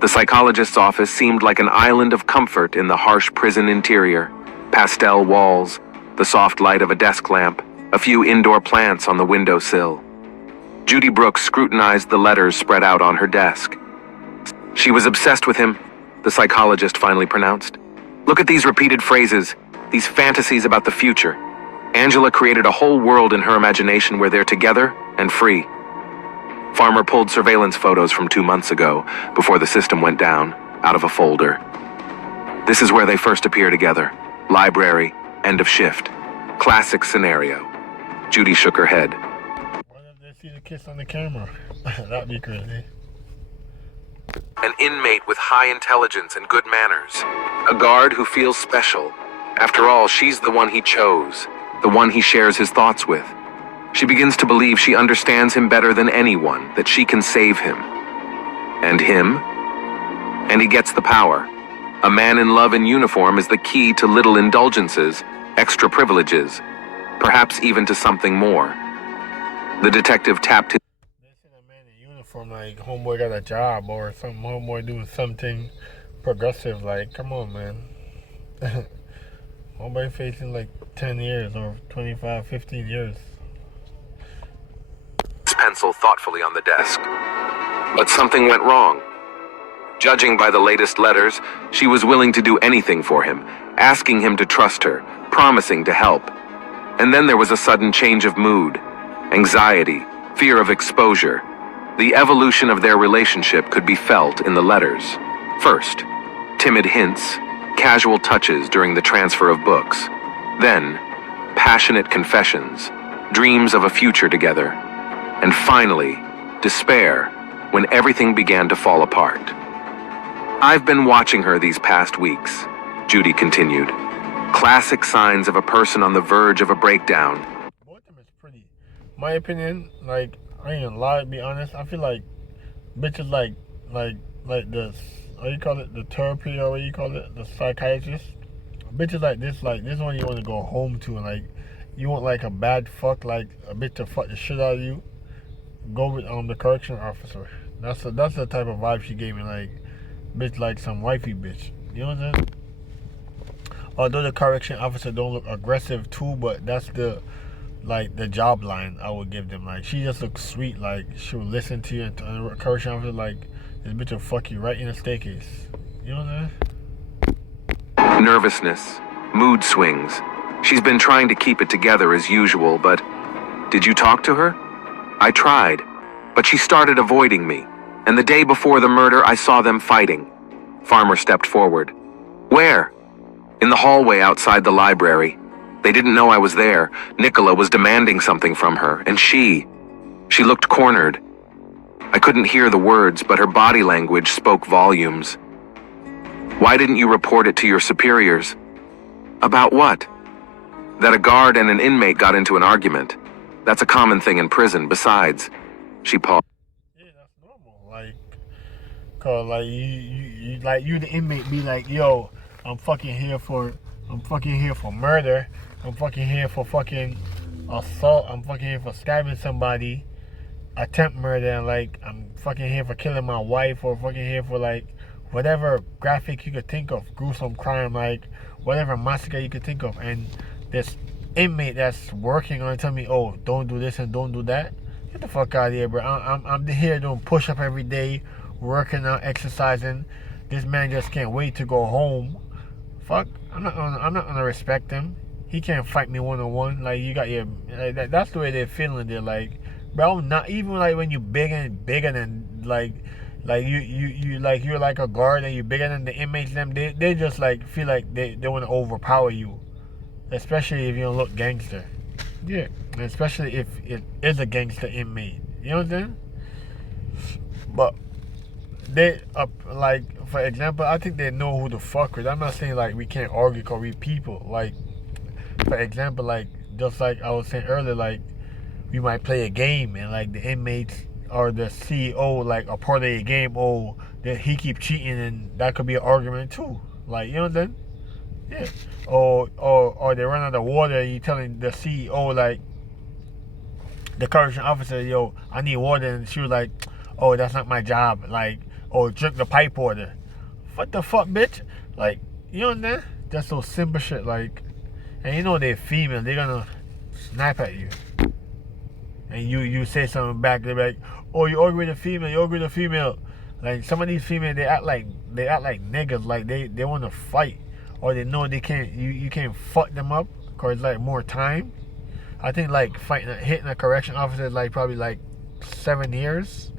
The psychologist's office seemed like an island of comfort in the harsh prison interior. Pastel walls, the soft light of a desk lamp, a few indoor plants on the windowsill. Judy Brooks scrutinized the letters spread out on her desk. She was obsessed with him, the psychologist finally pronounced. Look at these repeated phrases, these fantasies about the future. Angela created a whole world in her imagination where they're together and free. Farmer pulled surveillance photos from 2 months ago, before the system went down, out of a folder. This is where they first appear together. Library, end of shift. Classic scenario. Judy shook her head. What if they see the kiss on the camera? That'd be crazy. An inmate with high intelligence and good manners. A guard who feels special. After all, she's the one he chose, the one he shares his thoughts with. She begins to believe she understands him better than anyone, that she can save him. And him? And he gets the power. A man in love in uniform is the key to little indulgences, extra privileges, perhaps even to something more. The detective tapped his... They said a man in uniform, like homeboy got a job or some homeboy doing something progressive, like, come on, man. Homeboy facing like 10 years or 25, 15 years. Pencil thoughtfully on the desk. But something went wrong. Judging by the latest letters, she was willing to do anything for him, asking him to trust her, promising to help. And then there was a sudden change of mood, anxiety, fear of exposure. The evolution of their relationship could be felt in the letters. First, timid hints, casual touches during the transfer of books. Then, passionate confessions, dreams of a future together. And finally, despair, when everything began to fall apart. I've been watching her these past weeks, Judy continued. Classic signs of a person on the verge of a breakdown. Both of them is pretty. My opinion, like, I ain't gonna lie, to be honest, I feel like bitches like this, what you call it, the therapy or what you call it, the psychiatrist. Bitches like this one you want to go home to, and like, you want like a bad fuck, like a bitch to fuck the shit out of you. Go with the correctional officer. That's the type of vibe she gave me, like bitch, like some wifey bitch. You know what I'm saying? Although the correction officer don't look aggressive too, but that's the job line I would give them. Like, she just looks sweet, like she will listen to you, and the correction officer, like, this bitch will fuck you right in the staircase. You know what I'm saying? Nervousness, mood swings. She's been trying to keep it together as usual, but did you talk to her? I tried, but she started avoiding me, and the day before the murder I saw them fighting. Farmer stepped forward. Where? In the hallway outside the library. They didn't know I was there. Nicola was demanding something from her, and she looked cornered. I couldn't hear the words, but her body language spoke volumes. Why didn't you report it to your superiors? About what? That a guard and an inmate got into an argument. That's a common thing in prison. Besides, she paused. Yeah, that's normal. Like, cause like you the inmate be like, yo, I'm fucking here for murder. I'm fucking here for fucking assault. I'm fucking here for stabbing somebody, attempt murder, and like I'm fucking here for killing my wife, or fucking here for like whatever graphic you could think of, gruesome crime, like whatever massacre you could think of. And this inmate that's working on it tell me, oh, don't do this and don't do that. Get the fuck out of here, bro. I'm here doing push-up every day, working out, exercising, this man just can't wait to go home. Fuck, I'm not gonna respect him. He can't fight me 1-on-1. Like, you got your, like, that's the way they're feeling. They're like, bro, not even like when you bigger than like you like you're like a guard and you're bigger than the inmates. Them they just like feel like they want to overpower you, especially if you don't look gangster. Yeah, and especially if it is a gangster inmate. You know what I'm saying? But they like, for example, I think they know who the fuck with. I'm not saying like we can't argue because we people. Like, for example, like just like I was saying earlier, like we might play a game and like the inmates or the CEO like a part of the game, oh, that he keep cheating, and that could be an argument too. Like, you know what I'm saying? Yeah. Or they run out of water and you telling the CEO, like the correction officer, yo, I need water, and she was like, oh, that's not my job. Like, oh, drink the pipe water. What the fuck, bitch? Like, you know what I'm saying? That's so simple shit. Like, and you know they're female, they're gonna snap at you. And you say something back, they're like, oh, you argue with a female, you argue with a female. Like, some of these females, they act like niggas, like they want to fight, or they know they can't, you can't fuck them up because it's like more time. I think like hitting a correction officer is like probably like 7 years.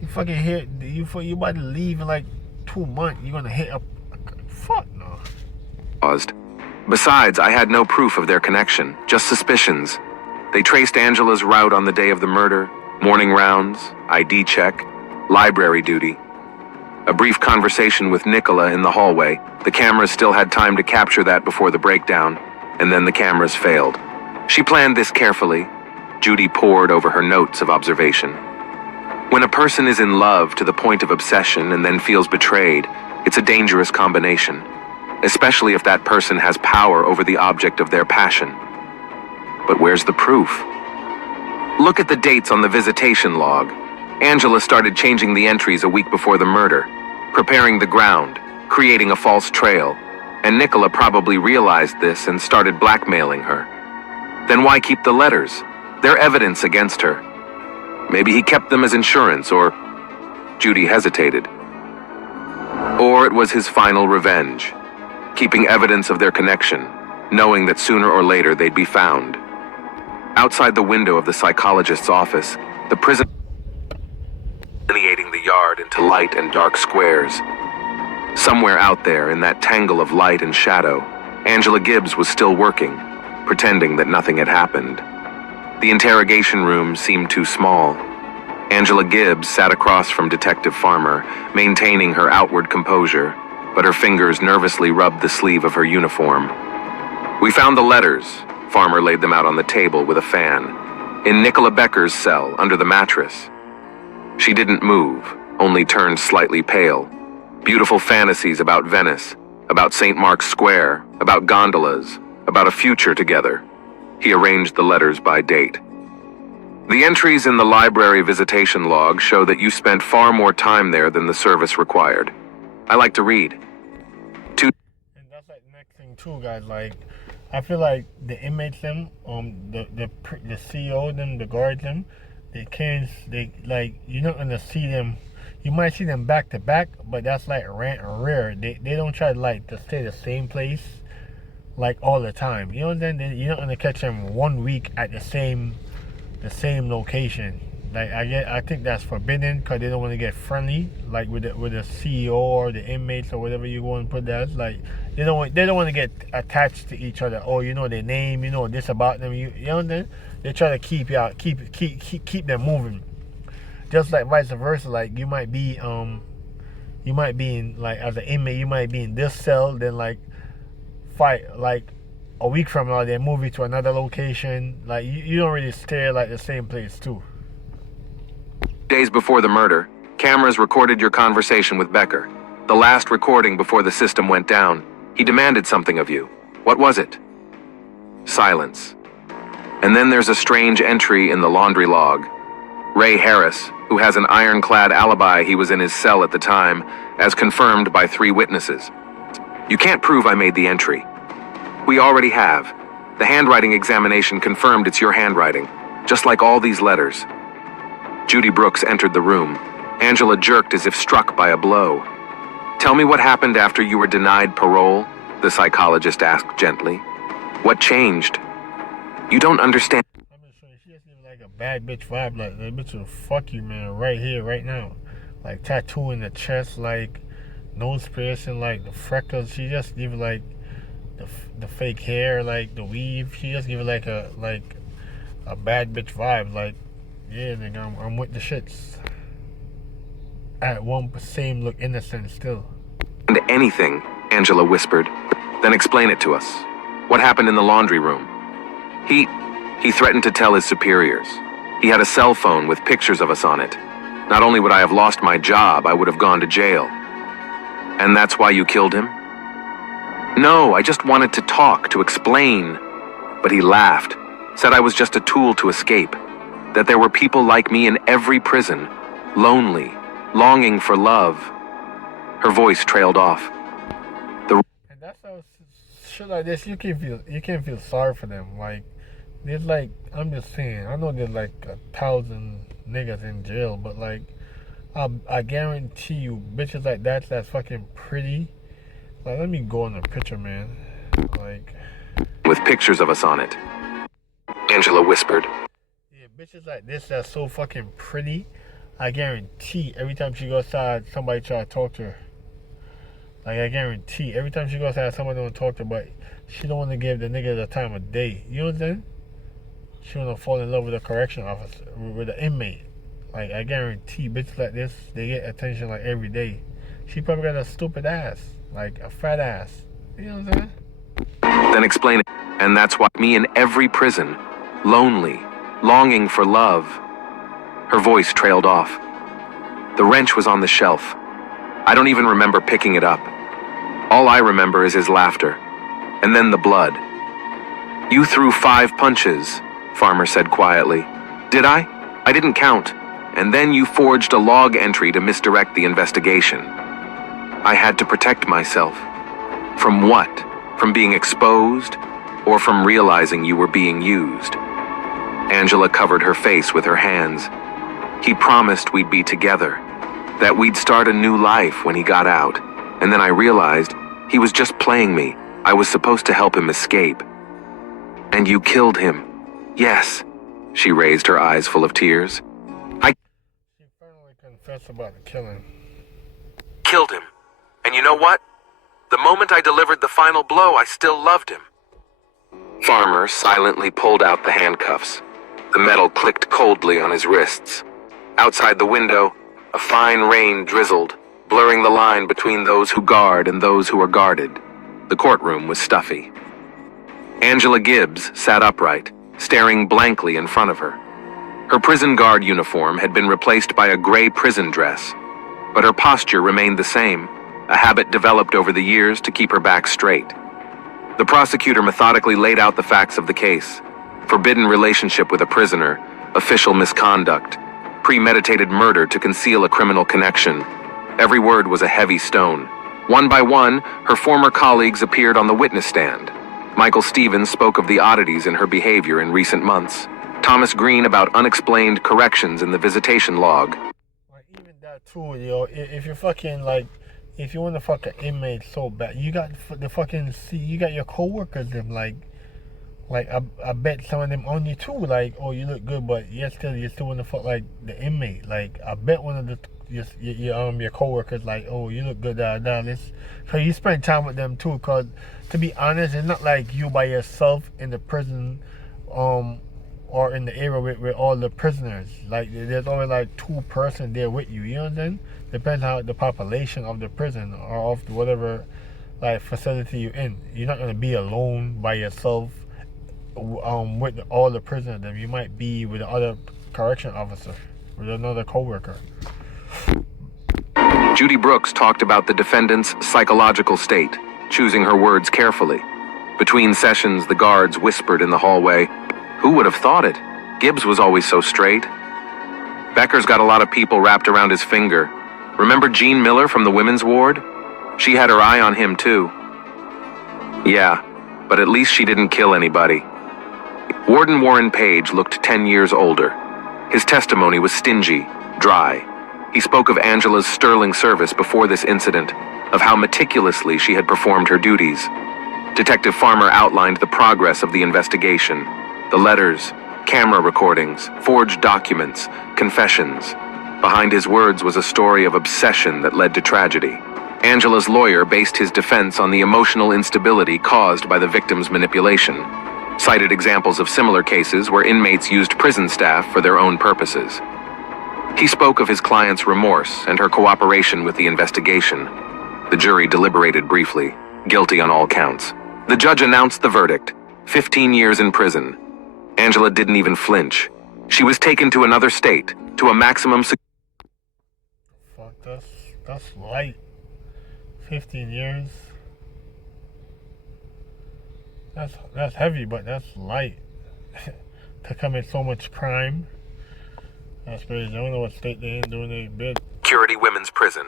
You fucking hit, you about to leave in like 2 months. You're gonna hit a fuck no. Paused. Besides, I had no proof of their connection, just suspicions. They traced Angela's route on the day of the murder, morning rounds, ID check, library duty. A brief conversation with Nicola in the hallway. The cameras still had time to capture that before the breakdown, and then the cameras failed. She planned this carefully. Judy pored over her notes of observation. When a person is in love to the point of obsession and then feels betrayed, it's a dangerous combination, especially if that person has power over the object of their passion. But where's the proof? Look at the dates on the visitation log. Angela started changing the entries a week before the murder, preparing the ground, creating a false trail, and Nicola probably realized this and started blackmailing her. Then why keep the letters? They're evidence against her. Maybe he kept them as insurance, or... Judy hesitated. Or it was his final revenge, keeping evidence of their connection, knowing that sooner or later they'd be found. Outside the window of the psychologist's office, the prison delineating the yard into light and dark squares. Somewhere out there in that tangle of light and shadow, Angela Gibbs was still working, pretending that nothing had happened. The interrogation room seemed too small. Angela Gibbs sat across from Detective Farmer, maintaining her outward composure, but her fingers nervously rubbed the sleeve of her uniform. We found the letters. Farmer laid them out on the table with a fan. In Nicola Becker's cell, under the mattress. She didn't move, only turned slightly pale. Beautiful fantasies about Venice, about St. Mark's Square, about gondolas, about a future together. He arranged the letters by date. The entries in the library visitation log show that you spent far more time there than the service required. I like to read. And that's like the next thing too, guys. Like, I feel like the inmates them, the CEO them, the guards them, they like, you're not gonna see them. You might see them back to back, but that's like rare. They don't try to like to stay the same place like all the time. You know what I'm saying? You're not gonna catch them 1 week at the same location. Like, I think that's forbidden because they don't want to get friendly, like with the CEO or the inmates or whatever you want to put that. Like, they don't want to get attached to each other. Oh, you know their name, you know this about them. You know what I'm saying? They try to keep them moving. Just like vice versa. Like, you might be in, like, as an inmate, you might be in this cell, then like a week from now they move you to another location. Like, you don't really stay like the same place too. Days before the murder, cameras recorded your conversation with Becker. The last recording before the system went down. He demanded something of you. What was it? Silence. And then there's a strange entry in the laundry log. Ray Harris, who has an ironclad alibi he was in his cell at the time, as confirmed by 3 witnesses. You can't prove I made the entry. We already have. The handwriting examination confirmed it's your handwriting, just like all these letters. Judy Brooks entered the room. Angela jerked as if struck by a blow. Tell me what happened after you were denied parole, the psychologist asked gently. What changed? You don't understand. I'm just saying, she just gives like a bad bitch vibe. Like, that bitch will fuck you, man, right here, right now. Like, tattoo in the chest, like, nose piercing, like, the freckles. She just give like the fake hair, like, the weave. She just give like a bad bitch vibe. Like, yeah, nigga, I'm with the shits. At one same look innocent still. And anything, Angela whispered. Then explain it to us. What happened in the laundry room? He threatened to tell his superiors. He had a cell phone with pictures of us on it. Not only would I have lost my job, I would have gone to jail. And that's why you killed him? No, I just wanted to talk, to explain. But he laughed, said I was just a tool to escape. That there were people like me in every prison, lonely, longing for love. Her voice trailed off. And that's how shit like this, you can't feel sorry for them. Like, there's like, I'm just saying, I know there's like 1,000 niggas in jail, but like, I guarantee you, bitches like that's fucking pretty. Like, let me go in the picture, man. Like, with pictures of us on it, Angela whispered. Yeah, bitches like this that's so fucking pretty. I guarantee every time she goes outside, somebody try to talk to her. Like, I guarantee every time she goes outside, somebody don't talk to her, but she don't want to give the nigga the time of day. You know what I'm saying? She want to fall in love with a correctional officer, with an inmate. Like, I guarantee bitches like this, they get attention like every day. She probably got a stupid ass, like a fat ass. You know what I'm saying? Then explain it. And that's why me in every prison, lonely, longing for love. Her voice trailed off. The wrench was on the shelf. I don't even remember picking it up. All I remember is his laughter. And then the blood. You threw 5 punches, Farmer said quietly. Did I? I didn't count. And then you forged a log entry to misdirect the investigation. I had to protect myself. From what? From being exposed? Or from realizing you were being used? Angela covered her face with her hands. He promised we'd be together, that we'd start a new life when he got out. And then I realized he was just playing me. I was supposed to help him escape. And you killed him. Yes. She raised her eyes full of tears. She finally confessed about the killing. Killed him. And you know what? The moment I delivered the final blow, I still loved him. Farmer silently pulled out the handcuffs. The metal clicked coldly on his wrists. Outside the window, a fine rain drizzled, blurring the line between those who guard and those who are guarded. The courtroom was stuffy. Angela Gibbs sat upright, staring blankly in front of her. Her prison guard uniform had been replaced by a gray prison dress, but her posture remained the same, a habit developed over the years to keep her back straight. The prosecutor methodically laid out the facts of the case: forbidden relationship with a prisoner, official misconduct, premeditated murder to conceal a criminal connection. Every word was a heavy stone. One by one, her former colleagues appeared on the witness stand. Michael Stevens spoke of the oddities in her behavior in recent months. Thomas Green about unexplained corrections in the visitation log. Like, even that too, yo. If you're fucking like, if you want to fuck an inmate so bad, you got the fucking you got your coworkers them like I bet some of them on you too. Like, oh, you look good, but you still want to fuck like the inmate. Like, I bet one of the your coworkers like, oh, you look good, this. So you spend time with them too, cause to be honest, it's not like you by yourself in the prison, or in the area with all the prisoners. Like, there's always like 2 persons there with you. You know what I'm saying? Depends how the population of the prison or of whatever like facility you're in. You're not gonna be alone by yourself. With all the prisoners, then you might be with another correction officer, with another coworker. Judy Brooks talked about the defendant's psychological state, choosing her words carefully. Between sessions, the guards whispered in the hallway, "Who would have thought it? Gibbs was always so straight." Becker's got a lot of people wrapped around his finger. Remember Jean Miller from the women's ward? She had her eye on him too. Yeah, but at least she didn't kill anybody. Warden Warren Page looked 10 years older. His testimony was stingy, dry. He spoke of Angela's sterling service before this incident, of how meticulously she had performed her duties. Detective Farmer outlined the progress of the investigation, the letters, camera recordings, forged documents, confessions. Behind his words was a story of obsession that led to tragedy. Angela's lawyer based his defense on the emotional instability caused by the victim's manipulation, cited examples of similar cases where inmates used prison staff for their own purposes. He spoke of his client's remorse and her cooperation with the investigation. The jury deliberated briefly, guilty on all counts. The judge announced the verdict, 15 years in prison. Angela didn't even flinch. She was taken to another state, to a maximum Fuck, that's light. 15 years. That's heavy, but that's light. To commit so much crime. That's crazy. I don't know what state they in doing their bid. security women's prison.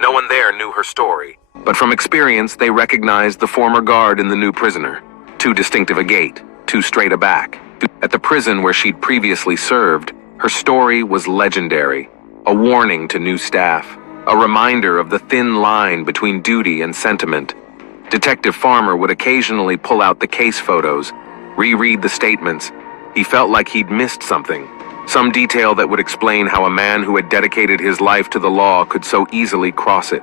No one there knew her story, but from experience they recognized the former guard in the new prisoner. Too distinctive a gait, too straight a back. At the prison where she'd previously served, her story was legendary, a warning to new staff, a reminder of the thin line between duty and sentiment. Detective Farmer would occasionally pull out the case photos, reread the statements. He felt like he'd missed something, some detail that would explain how a man who had dedicated his life to the law could so easily cross it.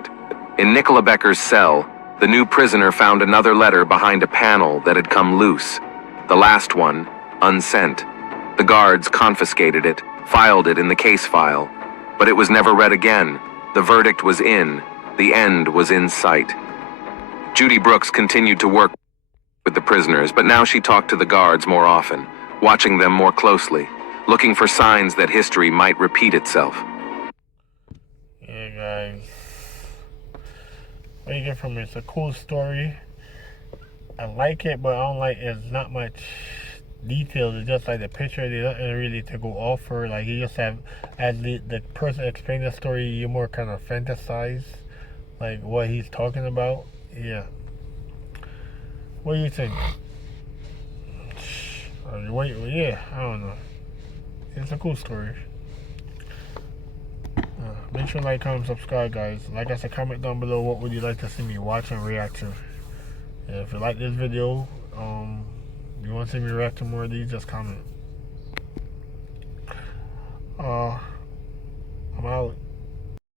In Nicola Becker's cell, the new prisoner found another letter behind a panel that had come loose. The last one, unsent. The guards confiscated it, filed it in the case file, but it was never read again. The verdict was in. The end was in sight. Judy Brooks continued to work with the prisoners, but now she talked to the guards more often, watching them more closely, looking for signs that history might repeat itself. Yeah, guys. What you get from it? It's a cool story. I like it, but I don't like it's not much details. It's just like the picture. There's nothing really to go off for. Like you just have, as the person explaining the story, you more kind of fantasize like what he's talking about. Yeah. What do you think? Yeah, I don't know. It's a cool story. Make sure to like, comment, subscribe, guys. Like I said, comment down below what would you like to see me watch and react to. And if you like this video, you want to see me react to more of these, just comment.